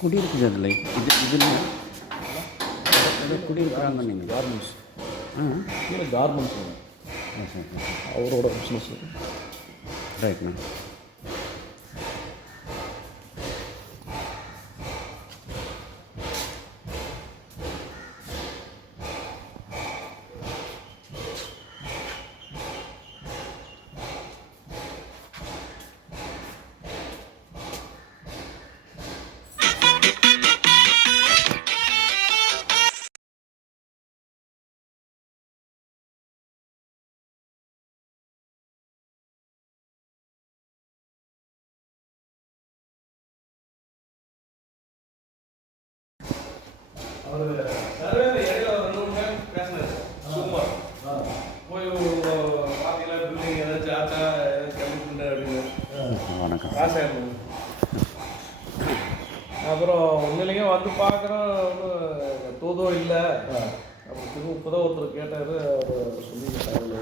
குடியிருக்குது அதில் இதில் ஏதோ குடியிருக்கிறாங்க நீங்கள். கார்மெண்ட்ஸ் கீழே கார்மெண்ட்ஸ் வேணும். அவரோட பிஸ்னஸ். ரைட்ண்ணா. வணக்கம். அப்புறம் உண்மையிலேயே வந்து பார்க்குறோம், ஒன்றும் தூதோ இல்லை. அப்புறம் திரும்ப இப்போதான் ஒருத்தர் கேட்டார், அவர் சொல்லிக்கிட்டாங்க.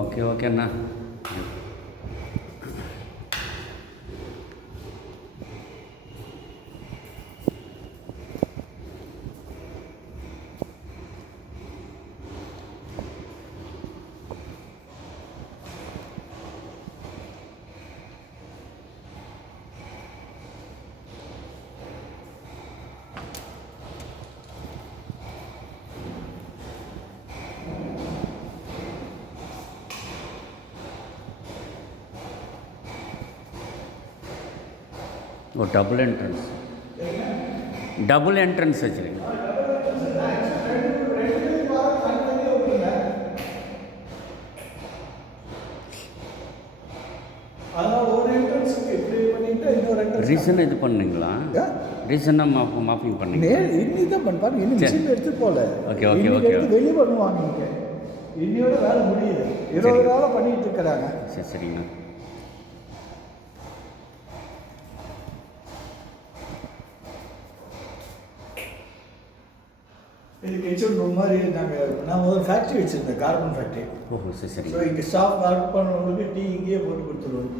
ஓகே ஓகேண்ணா. ஓ, டபுள் என்ட்ரன்ஸ் வச்சுருக்கீங்க. ரீசனாக இது பண்ணுங்களா? ரீசனாக மாப்பிங் பண்ணீங்க? இன்னி தான் பண்ணுவாங்க. இன்னும் மிஷின் எடுத்து போகல. Okay okay okay. வெளியே பண்ணுவாங்க. இங்கே இன்னையோட வேலை முடியுது. 20 நாளாக பண்ணிட்டு இருக்கிறாங்க. சரி சரிங்கண்ணா. இதுக்கு ஹெச்எம் மாதிரி நான் முதல்ல ஃபேக்ட்ரி வச்சுருந்தேன், கார்பன் ஃபேக்ட்ரி. ஓஹோ சரி சரி. ஸோ இங்கே ஸ்டாஃப் ஒர்க் பண்ணுறவங்களுக்கு டீ இங்கேயே போட்டு கொடுத்துருவோம்.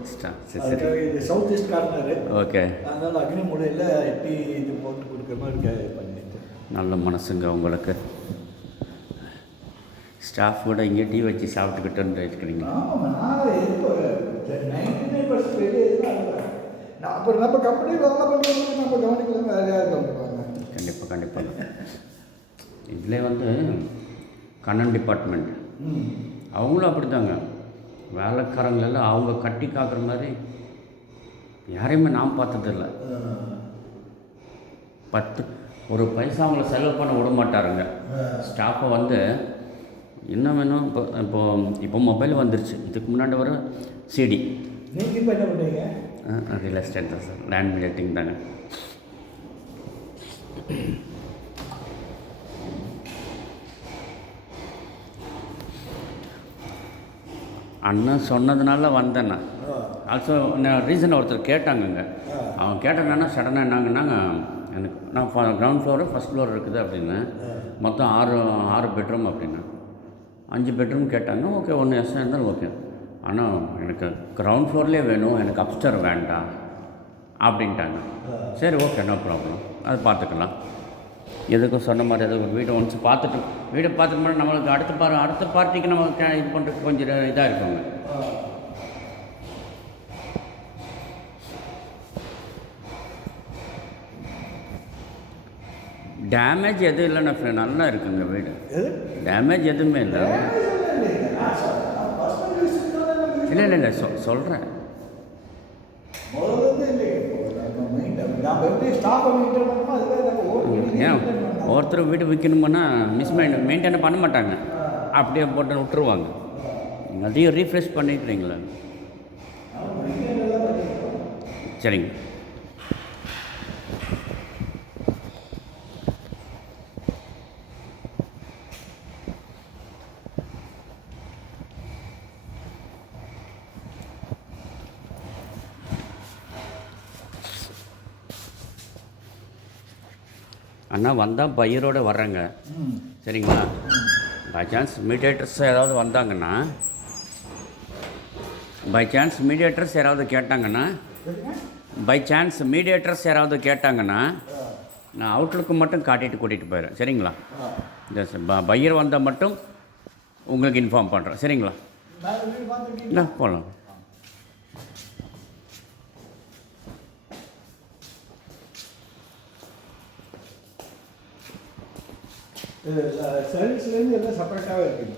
சரி. இது சவுத் ஈஸ்ட் கார்னரு. ஓகே. அதனால் அக்னி மூலையில் டீ இது போட்டு கொடுக்குற மாதிரி பண்ணிட்டு. நல்ல மனசுங்க உங்களுக்கு. ஸ்டாஃப் கூட இங்கே டீ வச்சு சாப்பிட்டுக்கிட்டு இருக்கிறீங்க. ஆமாம், நான் 99% வெளியே நான் அப்புறம் நம்ம கம்பெனியில் வேலை பண்ணுறவங்களுக்கு நம்ம கவனிக்கலாம், வேறு யார் கவனிப்பாங்க? கண்டிப்பாக கண்டிப்பாக. இதில் வந்து கண்ணன் டிபார்ட்மெண்ட் அவங்களும் அப்படி தாங்க. வேலைக்காரங்களெல்லாம் அவங்க கட்டி காக்கிற மாதிரி யாரையுமே நான் பார்த்ததில்ல. 10 ஒரு பைசா அவங்கள செலவு பண்ண விட மாட்டாருங்க. ஸ்டாஃபை வந்து என்ன வேணும். இப்போ மொபைல் வந்துருச்சு. இதுக்கு முன்னாடி வர சிடி. நீங்கள் இப்போ என்ன பண்ணுறீங்க? ரியல் எஸ்டேட் தான் சார், லேண்ட் மீடியேட்டிங் தாங்க. அண்ணன் சொன்னதுனால வந்தேண்ணா. ஆல்சோ ரீசன் ஒருத்தர் கேட்டாங்கங்க. அவங்க கேட்டாங்கன்னா சடனாக என்னாங்கன்னாங்க, எனக்கு நான் கிரவுண்ட் ஃப்ளோரு ஃபஸ்ட் ஃப்ளோர் இருக்குது அப்படின்னு. மொத்தம் 6 பெட்ரூம் அப்படின்னா 5 பெட்ரூம் கேட்டாங்க. ஓகே, ஒன்று எஸ்ஸாக இருந்தாலும் ஓகே. ஆனால் எனக்கு கிரவுண்ட் ஃப்ளோர்லேயே வேணும், எனக்கு அப்ஸ்டர் வேண்டாம் அப்படின்ட்டாங்க. சரி ஓகே, நோ ப்ராப்ளம், அது பார்த்துக்கலாம். எதுக்கும் சொன்ன மாதிரி ஏதோ ஒரு வீடை ஒன்ஸ் பார்த்துட்டு வீடை பார்த்துட்டு நம்மளுக்கு அடுத்த பார்ட்டிக்கு நம்ம இது பண்ணுறதுக்கு கொஞ்சம் இதாக இருக்குங்க. டேமேஜ் எதுவும் இல்லைண்ணா ஃப்ரெண்ட், நல்லா இருக்குங்க வீடு. எது டேமேஜ் எதுவுமே இல்லை. இல்லை இல்லை இல்லை சொல்கிறேன். ஏன் ஒருத்தர் வீடு விற்கணுமுன்னா மெயின்டைன் பண்ண மாட்டாங்க, அப்படியே போட்டு விட்டுருவாங்க. நீங்கள் அதையும் ரீஃப்ரெஷ் பண்ணிக்கிறீங்களா? சரிங்க. அண்ணா வந்தால் பையரோடு வர்றேங்க, சரிங்களா? பை சான்ஸ் மீடியேட்டர்ஸ் ஏதாவது வந்தாங்கன்னா, பை சான்ஸ் மீடியேட்டர்ஸ் யாராவது கேட்டாங்கன்னா, நான் அவுட்லுக்கு மட்டும் காட்டிட்டு கூட்டிகிட்டு போயிடுறேன், சரிங்களா? ஜஸ்ட் பையர் வந்தால் மட்டும் உங்களுக்கு இன்ஃபார்ம் பண்ணுறேன், சரிங்களா? என்ன போகலாம். சர்வீஸ்லேருந்து எல்லாம் செப்பரேட்டாகவே இருக்குது.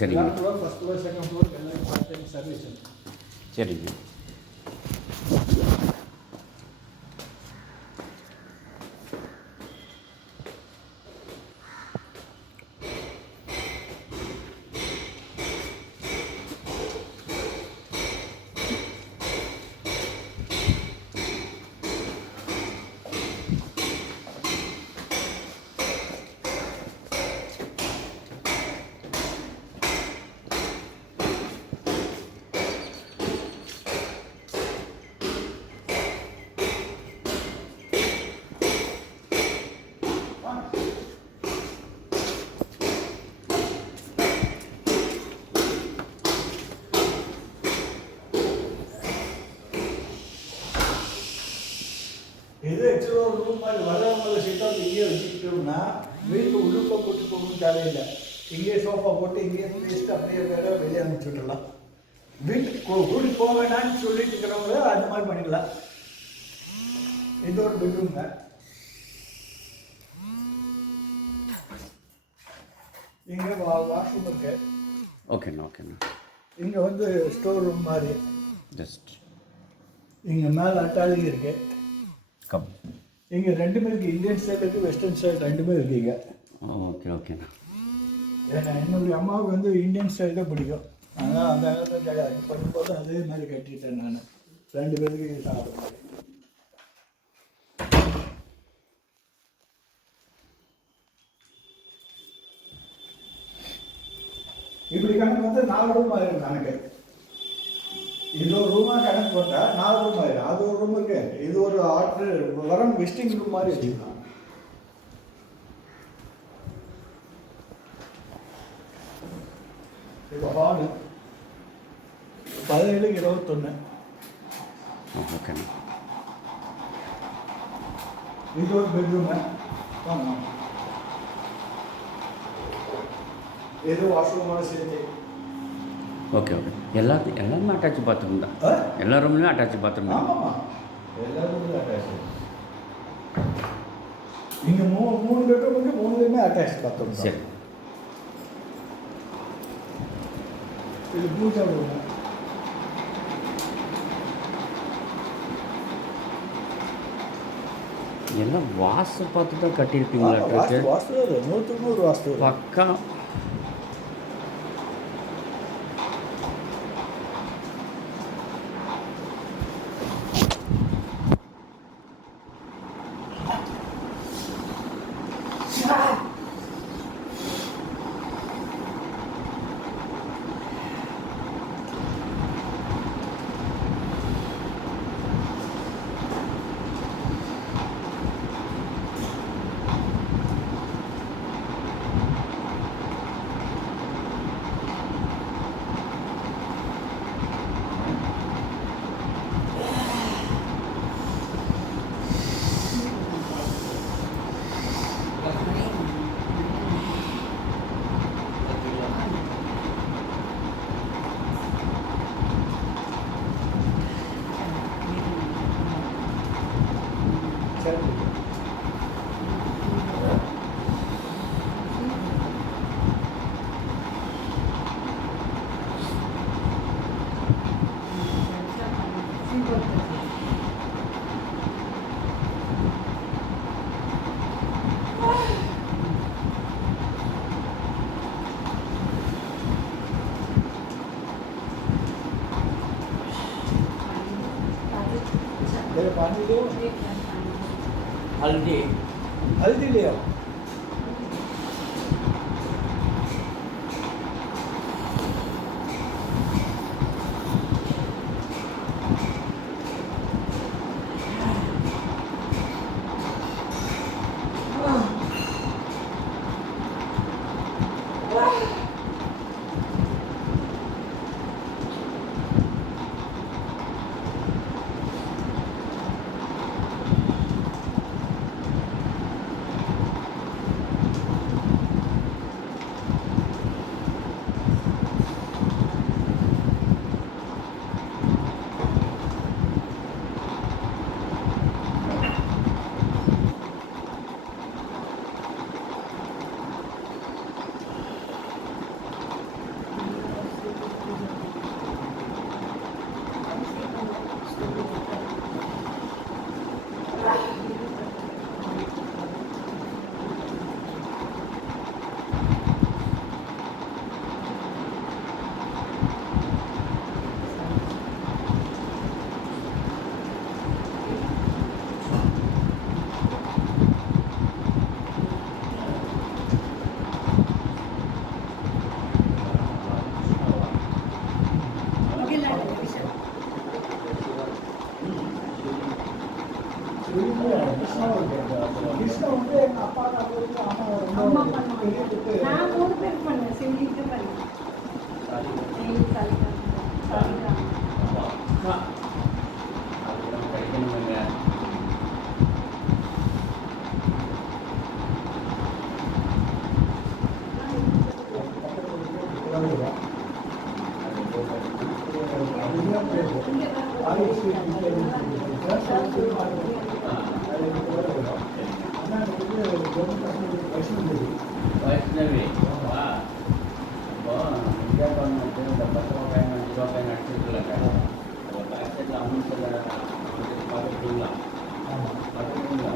சரிங்க. ஃபர்ஸ்ட் ஃப்ளோர் செகண்ட் ஃப்ளோர் எல்லாம் சர்வீஸ். சரிங்க. இது ஆக்சுவலாக ஒரு ரூம் மாதிரி வரவங்களை சீட்டாக இங்கேயே வச்சுக்கிட்டோம்னா வீட்டுக்கு உள்ளுக்குள்ள கூட்டி போகணும்னு தேவையில்லை. இங்கேயே சோஃபா போட்டு இங்கேயே பேசிட்டு அப்படியே வேற வெளியே அனுப்பிச்சி விட்டுடலாம். வீட்டுக்கு கூட்டிட்டு போக வேணாம்னு சொல்லிட்டு இருக்கிறவங்க அந்த மாதிரி பண்ணிக்கலாம். இது ஒரு பெட்ரூம்ங்க. இங்கே வாஷ்ரூம் இருக்கு. ஓகேண்ணா ஓகேண்ணா. இங்கே வந்து ஸ்டோர் ரூம் மாதிரி. ஜஸ்ட் இங்கே மேலே அட்டாலிங் இருக்கு. கம். இங்கே ரெண்டுமே இருக்குது, இந்தியன் ஸ்டைல் இருக்குது, வெஸ்டர்ன் ஸ்டைல் ரெண்டுமே இருக்குங்க. ஓகே ஓகேண்ணா. ஏன்னா என்னுடைய அம்மாவுக்கு வந்து இந்தியன் ஸ்டைல் தான் பிடிக்கும். அதனால் அந்த காலத்தில் பண்ணும்போது அதே மாதிரி கட்டிட்டேன் நான். ரெண்டு பேருக்கு சாப்பிட மாதிரி. இப்படி கணக்கு வந்து 4 ரூம் ஆயிரும் கணக்கு. இது ஒரு ரூமாக கணக்கு போட்டால் 4 ரூம் ஆயிரும். அது ஒரு ரூம் இருக்கு, இது ஒரு வரம் விசிட்டிங் ரூம் மாதிரி வச்சுக்கலாம். இப்போ ஹாலு 17க்கு 21. ஓகேண்ணா. இது ஒரு பெட்ரூமு. இது வாஷ்ரூமோட சேர்த்து. Okay okay. எல்லாருமே அட்டாச் பாத்ரூம் தான். எல்லா ரூம்லையும் அட்டாச் பாத்ரூம் தான். ஆமாம்மா, எல்லா ரூம்லையும் அட்டாச். இங்கே 3 பெட்ரூமுக்கு 3லையுமே அட்டாச் பாத்ரூம். சரி. இது பூஜா ரூம். எல்லாம் வாஸ்து பார்த்து தான் கட்டியிருப்பீங்களா? வாஸ்து 100க்கு 100 வாஸ்து பக்கா. சரி. पानी दो हल्दी हल्दी ले आओ கிருஷ்ணா வந்து எங்க அப்பா தான் அம்மா ரொம்ப பெரிய பண்ணுவாங்க. குத்து. நான் 3 பேர் பண்ணேன். சிவலிக்கு பண்ணேன். நெய் சாலிகிராம். அதெல்லாம் கிடைக்கணுங்க. வைஷ்ணவி வா. அப்போ இந்தியா கவர்மெண்ட் இந்த 10 ரூபாய் 5 ரூபாய் நடிச்சிருக்கலங்க. அந்த பேக்கெட்டில் அமௌண்ட்டில் பார்த்துட்டீங்களா? பார்த்துட்டீங்களா?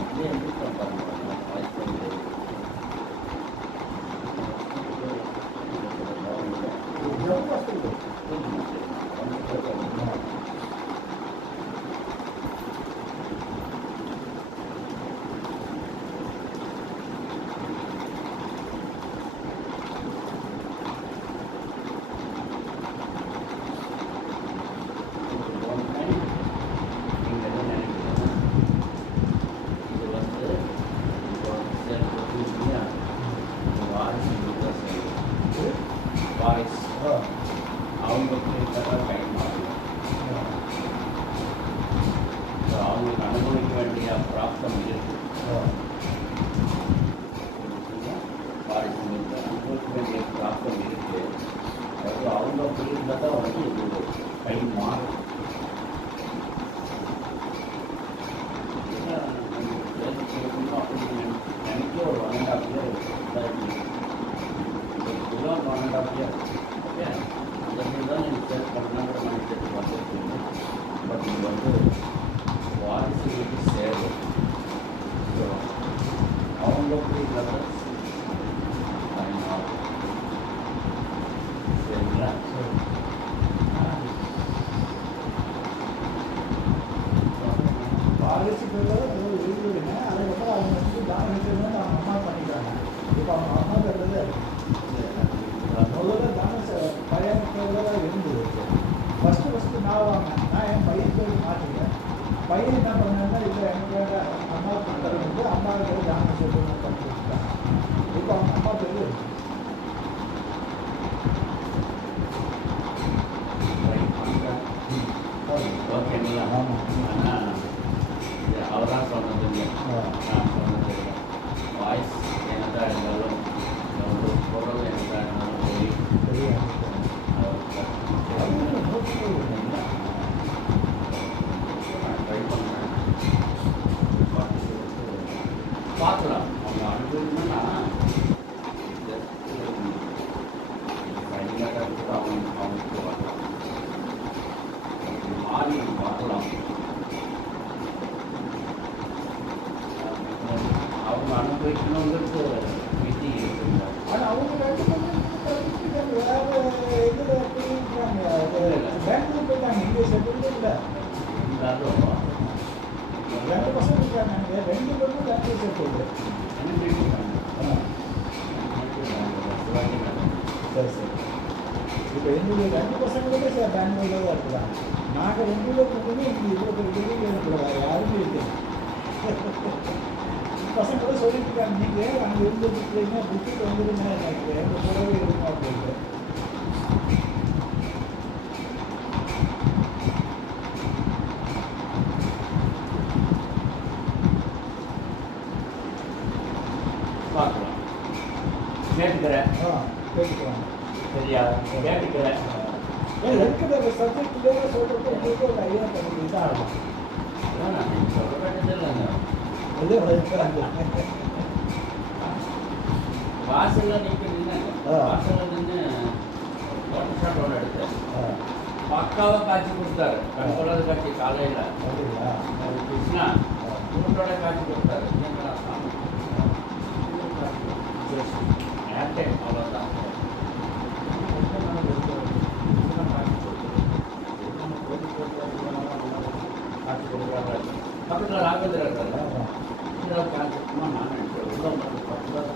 அதே எப்படி பண்ணுறாங்க வைஷ்ணவி? வாய்ஸ் அவங்களுக்கு கை மாறும். அவங்களுக்கு அனுபவிக்க வேண்டிய பிராப்தம் இருக்கு. வாரிசுங்களுக்கு அனுபவிக்க வேண்டிய பிராப்தம் இருக்கு. அதாவது அவங்க புரியுதுல தான் வந்து இது கை மாறும். அப்படி நினைக்க ஒரு 1.5 year இருக்கு. 1.5 year. ஓகே, அந்த மாதிரி தான் நீங்கள் சேல் பண்ணலாங்கிற மைண்ட் செட் வந்துருக்கீங்க. பட் இது வந்து வாரிசுகளுக்கு சேவை. ஸோ அவங்க புரியுதுல தான் சரிங்களா? பாலிசிக்கிறத எழுதுவேன். அதுக்கப்புறம் அவங்க வந்து தானம் வச்சுருந்தா அவங்க அம்மா பண்ணிட்டாங்க. இப்போ அவங்க அம்மா கட்டுறது முதல்ல தானம் பையனுக்குள்ள இருந்தது. ஃபஸ்ட்டு நான் வாங்கினேன். நான் என் பையன் போய் மாற்றிட்டேன். பையன் என்ன பண்ணாங்கன்னா இல்லை எனக்கு அம்மா பண்ணுறது வந்து அம்மாவுக்கு தானம் சொல்லணும் பண்ணி வச்சுட்டாங்க. இப்போ அவங்க அம்மா பேர் ஓகேங்களா? ஆமாம். ஆனால் அவர்தான் சொன்னது இல்லை, நான் சொன்னது இல்லை. வாய்ஸ் என்னதான் இருந்தாலும் ஒரு குரல் என்னதான் இருந்தாலும் போய் ட்ரை பண்ணுறேன். பார்க்கலாம். அவங்க அனுபவிக்கணும்னா ஃபைனலாக இருக்கிற அவங்களுக்கு வரலாம். மாறி வரலாம். அவங்க அனுபவிக்கணுங்கிறது விதி இருக்குங்க. ஆனால் அவங்க 2 பேரும் வேறு இதில் போயிருக்காங்க. பெங்களூர் போயிட்டாங்க. இங்கே செட்டில் இல்லை. இருந்தாலும் 2 பசங்க இருக்காங்க. 2 பேரும் லாங்குவேஜ் செட்டில். என்ன பேசுகிறாங்க? சரி சரி. இப்போ எங்களுடைய 2 பசங்களுமே சார் பெங்களூரில் தான் இருக்கிறாங்க. நாங்கள் 2 பேருக்குமே இங்கே இவ்வளோ பெரிய இருக்கிற வேறு யாருமே இருக்குது. பசங்களும் சொல்லிட்டு இருக்காங்க, நீங்கள் அங்கே இருந்துருக்கீங்க விட்டுட்டு வந்துடுங்க, எனக்கு எங்கள் கூடவே இருக்கும் அப்படின்ட்டு. பார்க்கலாம். கேட்டுக்கிறேன். கேட்டுக்கலாம். சரியா? கேட்டுக்கிறேன். இருக்கிற சப்ஜெக்ட்லேயே சொல்கிறப்ப உங்களுக்கு ஒரு ஐடியா பண்ணி தான் ஆகும். அதான் நான் நீங்க சொல்ல வேண்டியது இல்லைங்க. அதே இருக்கிறாங்க. வாசல்ல நிற்கிறீங்க. ஆ. வாசல்ல நின்று வாட்டர் ஷாட் ஒன்று எடுத்தேன். பக்காவாக காட்சி கொடுத்தாரு. கண்கொள்ளாத காட்சி காலையில் அப்படிங்களா? கிருஷ்ணா கூட்டோட காட்சி கொடுத்தாரு. சாமி ஏர்டெல் அவ்வளோதான். காட்சி கொடுக்குறாங்க. பக்கத்தில் ராகவேந்திரா இருக்காங்க. இதெல்லாம் காட்சி நான் நினைக்கிறேன். உள்ள வந்து 10 தான்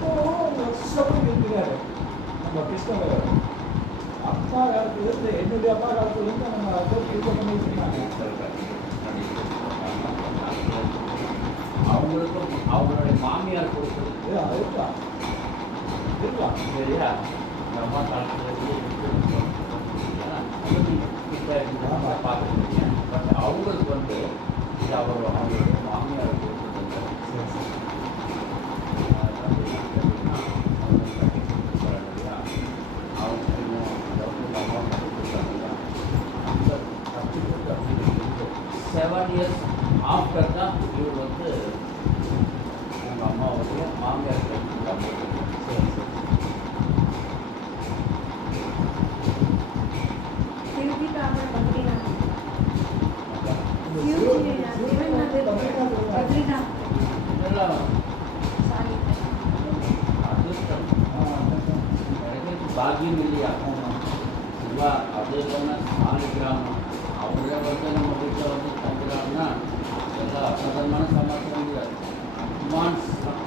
ரொம்ப வருஷமும் இருக்கிறாரு நம்ம கிருஷ்ணவர். அப்பா காலத்துலேருந்து என்னுடைய அப்பா காலத்துலேருந்து நம்ம போட்டு இது பண்ணிட்டு இருந்தாங்க. அவங்களுக்கும் அவங்களுடைய மாமியார் கொடுத்தது இருக்கலாம் இருக்கலாம். சரியா? இந்த அம்மா காலத்துலேருந்து பார்த்துருக்கீங்க. பட் அவங்களுக்கு வந்து இது அவங்களுடைய மாமியார் கொடுத்தது. செவன் இயர்ஸ் ஆஃப்டர் தான் இவர் வந்து எங்கள் அம்மாவுடைய மாமியார் शिवजी का अपना बद्रीनाथ இந்த शिवजी ने சிவன் வந்து தமிழ்நாட்டில் बद्रीनाथ இதெல்லாம் सारी அதிர்ஷ்டம் எனக்கு பாக்கியம் இல்லையா? இவா அது இல்லைன்னா சாலிகிராமம் அவரே வந்து நம்ம வீட்டில் வந்து தங்குறாங்கன்னா எல்லாம் அசாதாரணமான சமாச்சாரம் முடியாது. அட்வான்ஸ் தான்.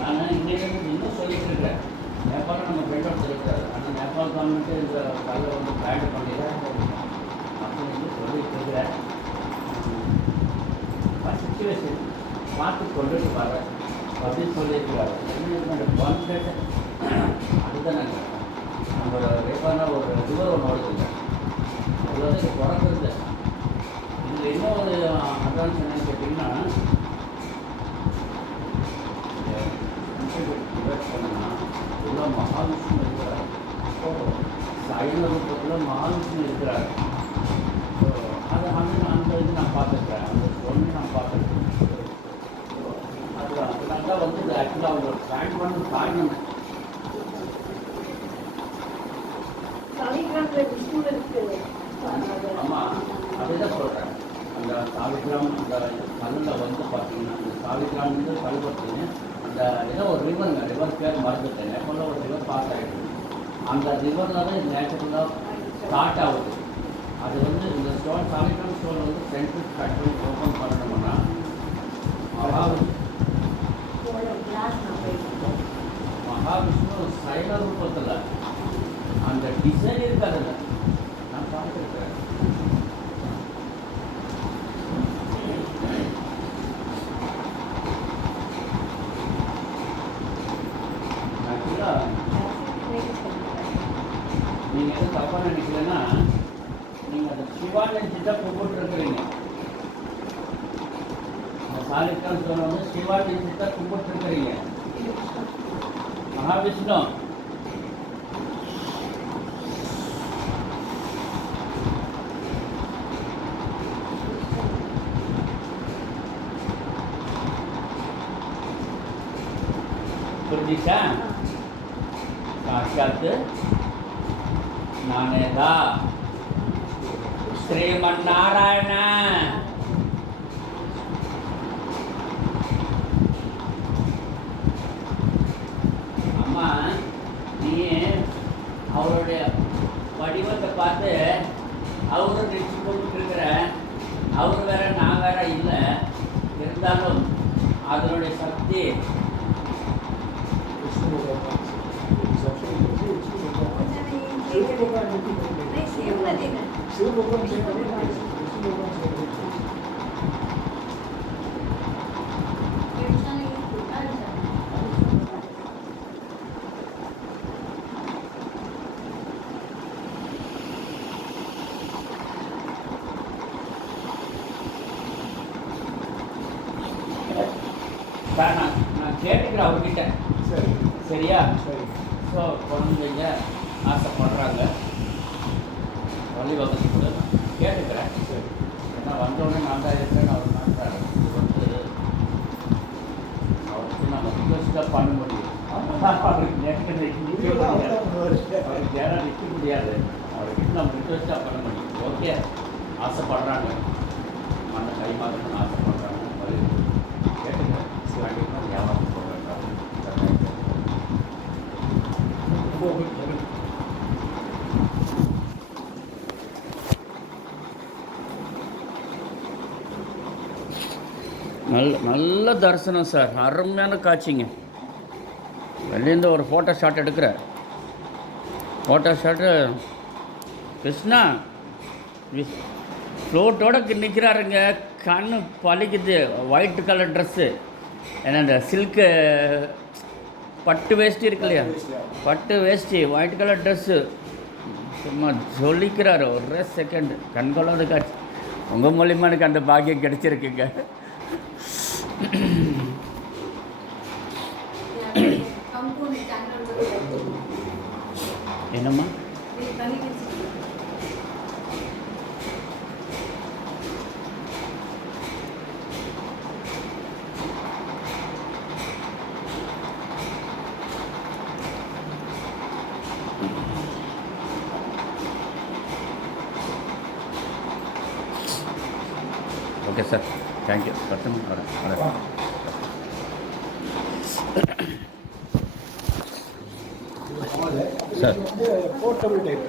நான் இன்னைக்கு இன்னும் சொல்லிட்டு இருக்கேன். நேபாளம் நம்ம ஃப்ரெண்டோட சொல்லிட்டாரு. ஆனால் நேபாள் கவர்மெண்ட்டு இந்த கல்லை வந்து பேண்ட் பண்ணிடுறேன் அப்படின்னு சொல்லிட்டு இருக்கிறேன். சுச்சுவேஷன் பார்த்து கொண்டுட்டு வரேன் அப்படின்னு சொல்லியிருக்கிறாரு. என்ன கான்ஃபிடென்ட் அதுதானே. நம்ம ரேப்பான ஒரு ரிவர் ஒன்று ஓடுதுங்க. அது வந்து இது பிறக்கிறது. இதில் இன்னும் ஒரு அட்வான்ஸ் என்னன்னு கேட்டிங்கன்னா பண்ணால் உள்ள மகாவிஷ்ணு இருக்கிறார். சைன ரூபத்தில் மகாவிஷ்ணு இருக்கிறார். அது அந்த இது நான் பார்த்துருக்கேன். அந்த ஒன்று நான் பார்த்துருக்கேன். அதனால தான் வந்து இது ஆக்சுவலாக அவங்க பிளான் பண்ண காரணம். सालिग्राम पे विष्णु इருக்கு. ஆமாம், அப்படிதான் சொல்கிறேன். அந்த சாலிகிராம் அந்த கல்லில் வந்து பார்த்தீங்கன்னா அந்த சாலிகிராம் வந்து கல்வெட்டுன்னு அந்த ஏதோ ஒரு ரிவர் பேர் மறந்துட்டேன். நேபாளில் ஒரு ரிவர் பாஸ் ஆகிடுது. அந்த ரிவரில் தான் இது நேச்சுரலாக ஸ்டார்ட் ஆகுது. அது வந்து இந்த ஸ்டோன் சாலிகிராம் ஸ்டோன் வந்து சென்ட்ரல் கட் பண்ணி ஓப்பன் பண்ணணும்னா கிளாஸ் நான் போயிருக்கேன். மகாவிஷ்ணு சைன ரூபத்தில் அந்த டிசைன் இருக்காதுல்ல, நான் பார்த்துருக்கேன். ஆக்சுவலாக நீங்கள் எதுவும் தப்பாக நினைக்கலன்னா நீங்கள் அந்த சிவா நினச்சிட்டா கும்பிட்டுருக்குறீங்க. அந்த சாலிகிராம் ஸ்டோனை வந்து சிவா நினச்சிட்டா கும்பிட்டுருக்குறீங்க. மகாவிஷ்ணு புரிஞ்சிச்சா? சாட்சாத் நானேதா ஸ்ரீமன்னாராயண. அம்மா நீ அவருடைய வடிவத்தை பார்த்து அவரும் நினச்சி கொண்டு இருக்கிறேன். அவர் வேற நான் வேற இல்லை. இருந்தாலும் அதனுடைய சக்தி சார் நான் கேட்டுக்கிறேன் அவர்கிட்ட. சரி சரியா? சரி. ஸோ குழந்தைங்க ஆசைப்படுறாங்க வழிவகை கூட நான் கேட்டுக்கிறேன். சரி. ஏன்னா வந்தோடனே நான் தான் இருக்கிறேன்னு அவர் மாட்டாரு. இது வந்து அவருக்கு நம்ம ரிக்வஸ்ட்டாக பண்ண முடியும். அவருக்கு நேற்று நிற்க முடியாது. அவருக்கு யாரும் நிற்க முடியாது. அவர்கிட்ட நம்ம ரிக்வஸ்ட்டாக பண்ண முடியும். ஓகே, ஆசைப்படுறாங்க, அந்த கை மாற்றணும்னு ஆசைப்படுறாங்க. அது கேட்டுக்கிறேன். கண்டிப்பாக வியாபாரம் போகிறாங்க. நல்ல தரிசனம் சார். அருமையான காட்சிங்க. வெளிலேருந்து ஒரு ஃபோட்டோ ஷாட் எடுக்கிறேன். ஃபோட்டோ ஷாட்டு கிருஷ்ணா ஃப்ளோட்டோட நிற்கிறாருங்க. கண்ணு பழிக்குது. ஒயிட் கலர் ட்ரெஸ்ஸு, ஏன்னா இந்த சில்க்கு பட்டு வேஷ்டி இருக்கு இல்லையா, பட்டு வேஷ்டி, ஒயிட் கலர் ட்ரெஸ்ஸு, சும்மா சொல்லிக்கிறாரு. ஒரே செகண்ட் கண்கொள்ளாத காட்சி. உங்கள் மூலியமாக எனக்கு அந்த பாக்கியம் கிடைச்சிருக்குங்க. என்னம்மா? Okay sir, thank you. பத்து வரேன். சார் போர்ட்டபிள் டைப்,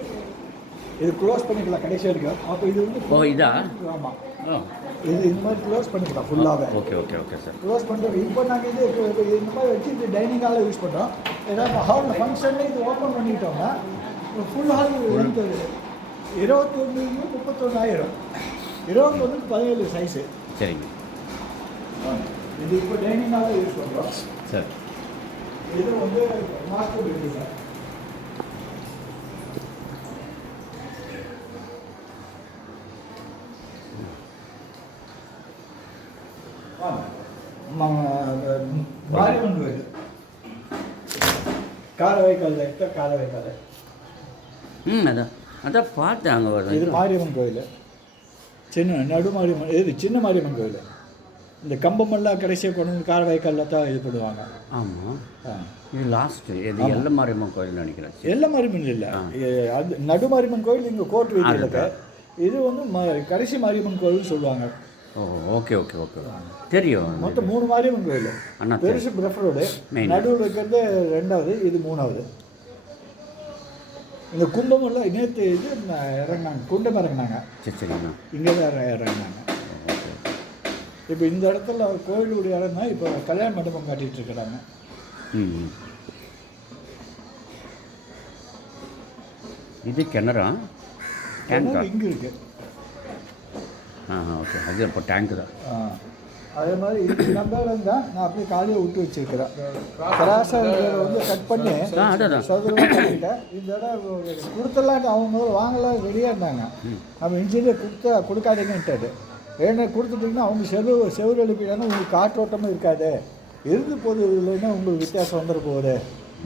இது க்ளோஸ் பண்ணிக்கலாம் கடைசி வரைக்கும். அப்போ இது வந்து ஓ இதா? ஆமாம், ஓ இது இந்த மாதிரி க்ளோஸ் பண்ணிக்கலாம் ஃபுல்லாகவே. Okay okay okay sir. Close பண்ணுறது இப்போ நாங்கள் இது இந்த மாதிரி வச்சு இது டைனிங் ஹாலில் யூஸ் பண்ணுறோம். ஏதாவது ஹாலில் ஃபங்க்ஷனில் இது ஓப்பன் பண்ணிட்டோம்னா ஃபுல் ஹால் வந்து 21 31 ஆயிரும். 21 17 சைஸு. சரிங்க. இது இப்போ டைனிங் ஹாலில் யூஸ் பண்ணுறோம் சார். இது வந்து மாஸ்டர் பெட்ரூம். மாரியம்மன் கோயில் காரவைக்கால் எடுத்த காரவைக்கால். அதான் பார்த்தேன் அங்கே வருது. இது மாரியம்மன் கோயில், சின்ன நடு மாரியம்மன். இது சின்ன மாரியம்மன் கோயில். இந்த கம்பமெல்லாம் கடைசியாக கொண்டு வந்து காரவைக்காலில் தான் இது பண்ணுவாங்க. ஆமாம், இது லாஸ்ட்டு. இது எல்ல மாரியம்மன் கோயில் நினைக்கிறேன். எல்ல மாரியம்மன் இல்லை, அது நடு மாரியம்மன் கோயில் இங்கே கோர்ட் வீதியில் இருக்கு. இது வந்து கடைசி மாரியம்மன் கோயில்னு சொல்லுவாங்க. ஓ ஓகே ஓகே ஓகே, தெரியும். மொத்தம் 3 மாரியம்மன் கோயில். பெருசு பிரஃபரோடு, நடுவில் இருக்கிறது 2வது, இது 3வது. இந்த கும்பமெல்லாம் நேற்று இது இறங்கினாங்க, குண்டம் இறங்கினாங்க. சரி சரிண்ணா, இங்கே தான் இறங்கினாங்க. இப்போ இந்த இடத்துல கோயிலுடைய இடம் தான் இப்போ கல்யாண மண்டபம் காட்டிகிட்டு இருக்கிறாங்க. இது கிணறா? கிணறு இங்கே இருக்கு. ஓகே, அது இப்போ டேங்கு தான். அதே மாதிரி இது நம்ம இடம் தான். நான் அப்படியே காலையில் விட்டு வச்சுருக்கிறேன். சராசரி வந்து கட் பண்ணி சதுரமாக பண்ணிட்டேன். இந்த இடம் கொடுத்தலாம், அவங்க வாங்கலாம் ரெடியாக இருந்தாங்க. நம்ம இன்ஜினியர் கொடுக்காதீங்கன்ட்டாரு. ஏன்னா கொடுத்துட்டிங்கன்னா அவங்க செவ்வறு எழுப்பிட்டாங்கன்னா உங்களுக்கு காற்றோட்டமும் இருக்காது, இருந்து போகுது இல்லைன்னா உங்களுக்கு வித்தியாசம் வந்துட போகுது,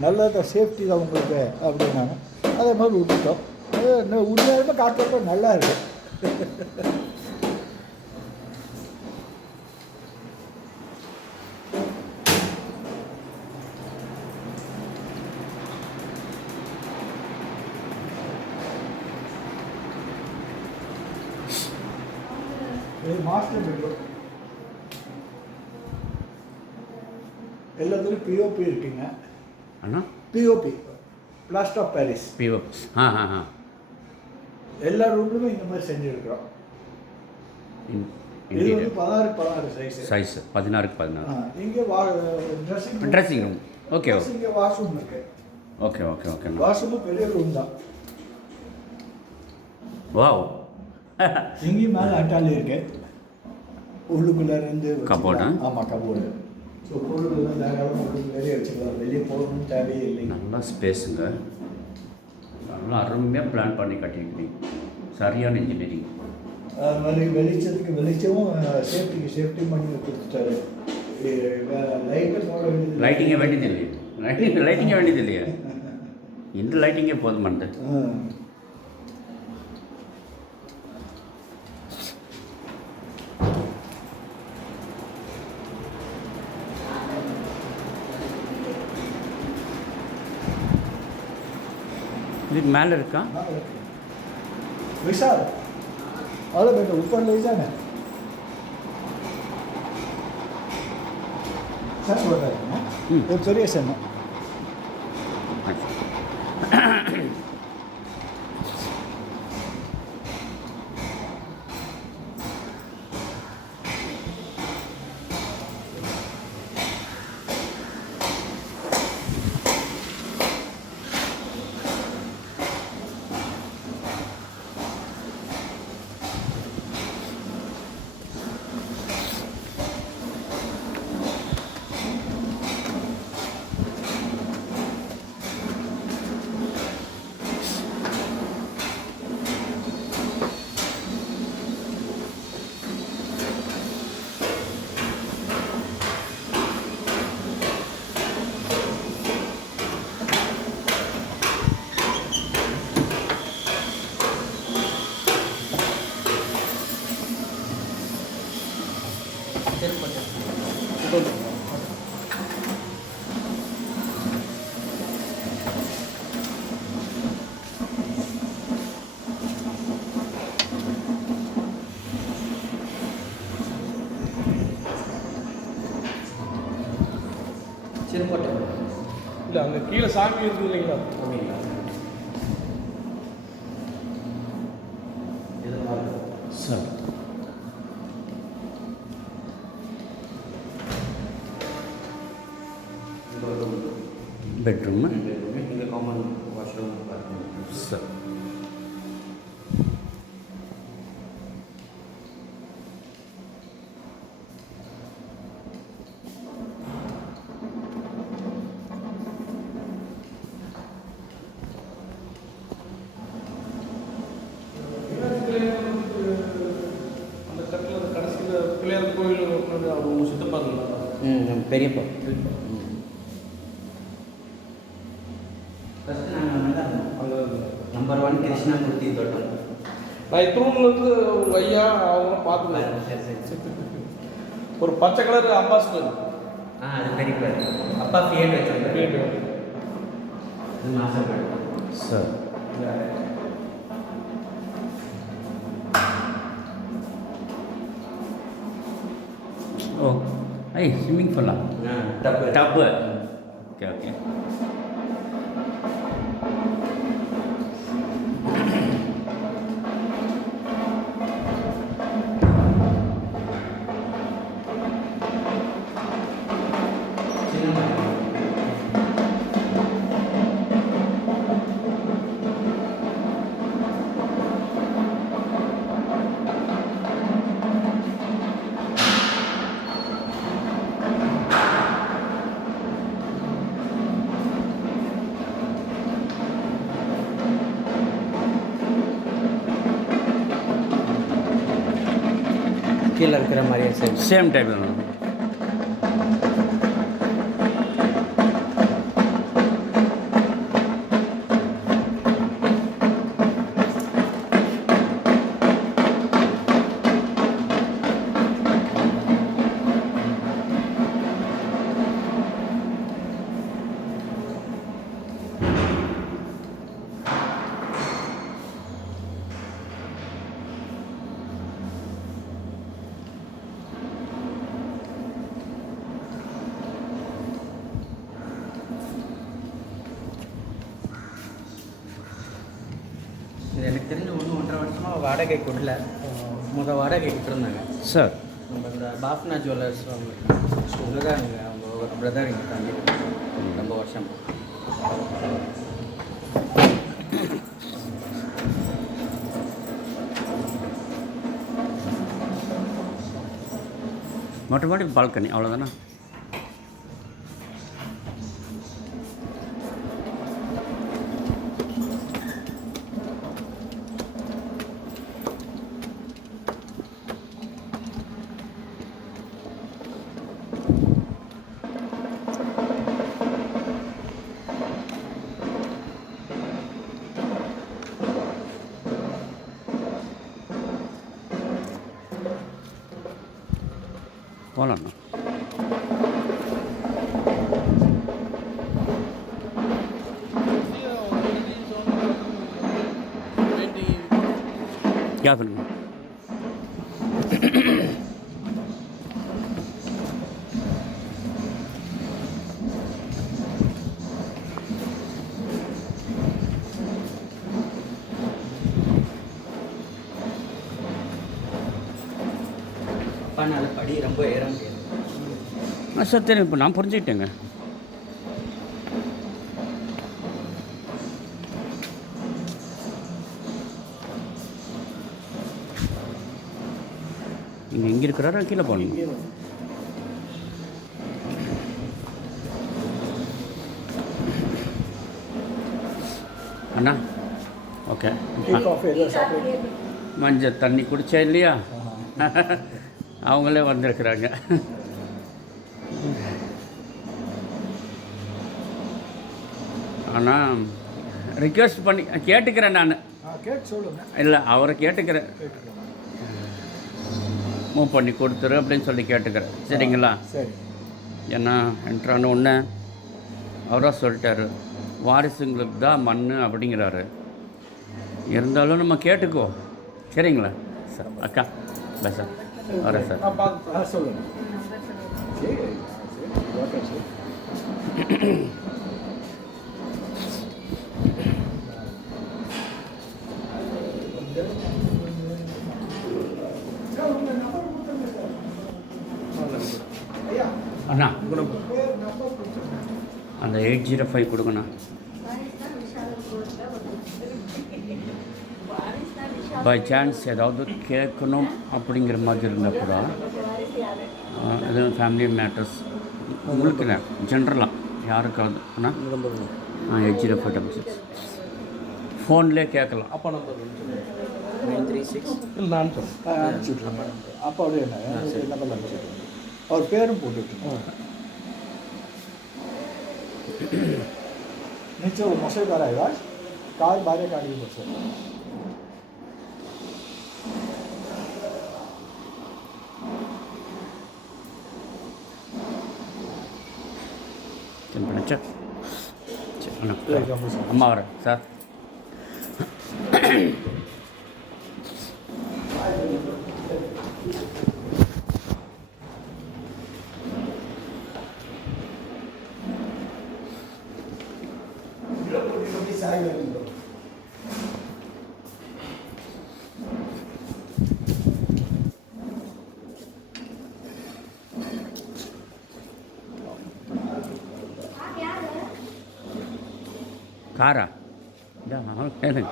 நல்லதான் சேஃப்டி தான் உங்களுக்கு அப்படின்னாங்க. அதே மாதிரி விட்டுட்டோம். அது உண்மையாலுமே காற்றோட்டம் நல்லா இருக்குது. இது மாஸ்டர் பெட்ரூம். எல்லாத்துலேயும் பிஓபி இருக்குங்க. அண்ணா POP plaster of Paris. POP. ஆ. எல்லா ரூம்லுமே இந்த மாதிரி செஞ்சுருக்கிறோம். இது இன்டீரியர் வந்து 16 சைஸ். Size 16x16. இங்கே ட்ரெஸ்ஸிங் ரூம். ஓகே இங்கே வாஷ்ரூம் இருக்கு. ஓகே. வாஷ்ரூமும் பெரிய ரூம் தான். வாவ். இங்கேயும் மேலே அட்டாலி இருக்கு. உள்ளுக்குள்ளே இருந்து கபோர்டு. ஆமாம், கபோர்டு. ஸோ பொருள்லாம் தாராளமாக உள்ளுக்கு வெளியே வச்சுக்கலாம். வெளியே போகணும்னு தேவையே இல்லை. நல்லா ஸ்பேஸுங்க. நல்லா அருமையாக பிளான் பண்ணி கட்டியிருக்கீங்க. சரியான இன்ஜினியரிங். அது மாதிரி வெளிச்சத்துக்கு வெளிச்சமும் சேஃப்டி பண்ணி கொடுத்துட்டாரு. லைட்டை போட வேண்டியது. லைட்டிங்கே வேண்டியது இல்லையா? லைட்டிங்கே வேண்டியது இல்லையா? இந்த லைட்டிங்கே போதுமானது. இதுக்கு மேலே இருக்கா? विशाल अरे बेटा ऊपर ले जाना सच बता रहे हैं एक करिए सर சிறுபட்டை இல்லை, அங்கே கீழே சாமி இருக்குது இல்லைங்களா? அப்படிங்களா? சார் பெட்ரூம் இங்கே காமன் வாஷ்ரூம் சார். அந்த கட்டில் கடைசியில் பிள்ளையார் கோயில் அவங்க சித்தப்பாங்களா? பெரியப்பா. ஃபஸ்ட்டு நாங்கள் அங்கே தான் இருந்தோம். அங்கே நம்பர் 1 கிருஷ்ணமூர்த்தி தோட்டம். நான் இத்திரூன்லேருந்து உங்கள் ஐயா அவங்களும் பார்த்துருந்தேன். சரி சரி. ஒரு பச்சை கலர் அம்பாசிடர். அது பெரியப்பா. அப்பா ஃபியேட் வச்சிருந்தாரு. அது மாசப்பேடு. சார் ஓ ஐ ஸ்விம்மிங் பூலா? டப்பு டப்பு. ஓகே. கீழே இருக்கிற மாதிரியே சரி. சேம் டைப் தான். எனக்கு தெரிஞ்ச 1-1.5 வருஷமாக வாடகை கொடுல. வாடகை கொடுத்துருந்தாங்க சார். நம்ம இந்த பாப்னா ஜுவல்லர்ஸ் அவங்க தான் அவங்க ஒரு பிரதர் இங்கே தங்கி ரொம்ப வருஷம். மற்றபடி பால்கனி அவ்வளோதானே. போகலாண்ணா. क्या फिल्म அப்பானால படி ரொம்ப ஏற முடியாது. சார் தெரியும், இப்போ நான் புரிஞ்சுக்கிட்டேங்க. நீங்கள் இங்கே இருக்கிறாரா கீழே போகணும்? அண்ணா ஓகே. காஃபி எல்லாம் சாப்பிட்டு மஞ்சள் தண்ணி குடிச்சா இல்லையா? அவங்களே வந்திருக்கிறாங்க. ஆனால் ரிக்வெஸ்ட் பண்ணி கேட்டுக்கிறேன் நான். கேட்டு சொல்லுங்க. இல்லை அவரை கேட்டுக்கிறேன், மூவ் பண்ணி கொடுத்துரு அப்படின்னு சொல்லி கேட்டுக்கிறேன். சரிங்களா? சரி. ஏன்னா என்ட்ரான ஒன்று அவராக சொல்லிட்டாரு, வாரிசுங்களுக்கு தான் மண் அப்படிங்கிறாரு. இருந்தாலும் நம்ம கேட்டுக்கோ. சரிங்களா சார்? அக்கா பை சார், வரேன் சார். சொல்லுங்க. சரி சரி ஓகே சார். அண்ணா அந்த 805 கொடுங்கண்ணா. பை சான்ஸ் ஏதாவது கேட்கணும் அப்படிங்கிற மாதிரி இருந்தால் கூட எதுவும் ஃபேமிலி மேட்டர்ஸ் உங்களுக்கு ஜென்ரலாக யாருக்காவது அண்ணா 80566 ஃபோன்லேயே கேட்கலாம். அப்பா நம்பர் 936 இல்லை நான் சொல்கிறேன். அனுப்பிச்சுட்ருங்க. அப்பாவுடைய நம்பர் அனுப்பிச்சுட்ருங்க. அவர் பேரும் போட்டுவிட்டுருங்க. नीचे वो मशे का रहेगा, कार बाहर गाड़ी बस பண்ணச்சா. அம்மா வரேன் சார். காரா கேளுங்க.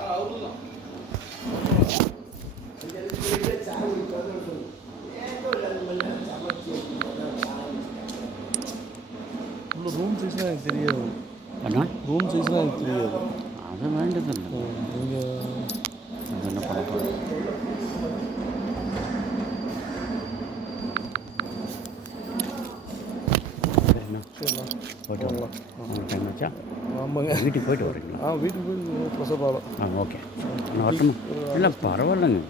ரூம் சைஸ்லாம் எனக்கு தெரியாது. அண்ணா ரூம் சைஸ்லாம் எனக்கு தெரியாது. அது வேண்டியதில்லை. நீங்கள் அது என்ன பண்ண போகிறோம்? சரிண்ணா போய்ட்டு வரலாம். உங்களுக்கு டைம் ஆச்சா? ஆமாங்க. வீட்டுக்கு போயிட்டு வரீங்களா? வீட்டுக்கு போய் பிரசவம். ஓகே. நான் வரட்டுமா? இல்லை பரவாயில்லைங்க,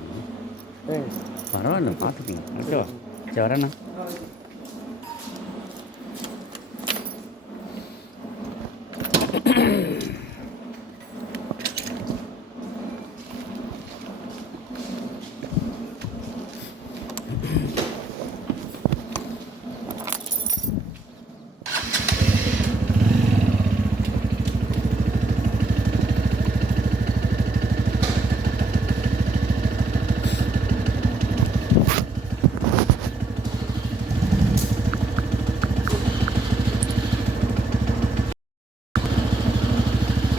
தேங்க்ஸ். பரவாயில்ல பார்த்துக்கலாம். ஓகேவா? சரி வரேண்ணா.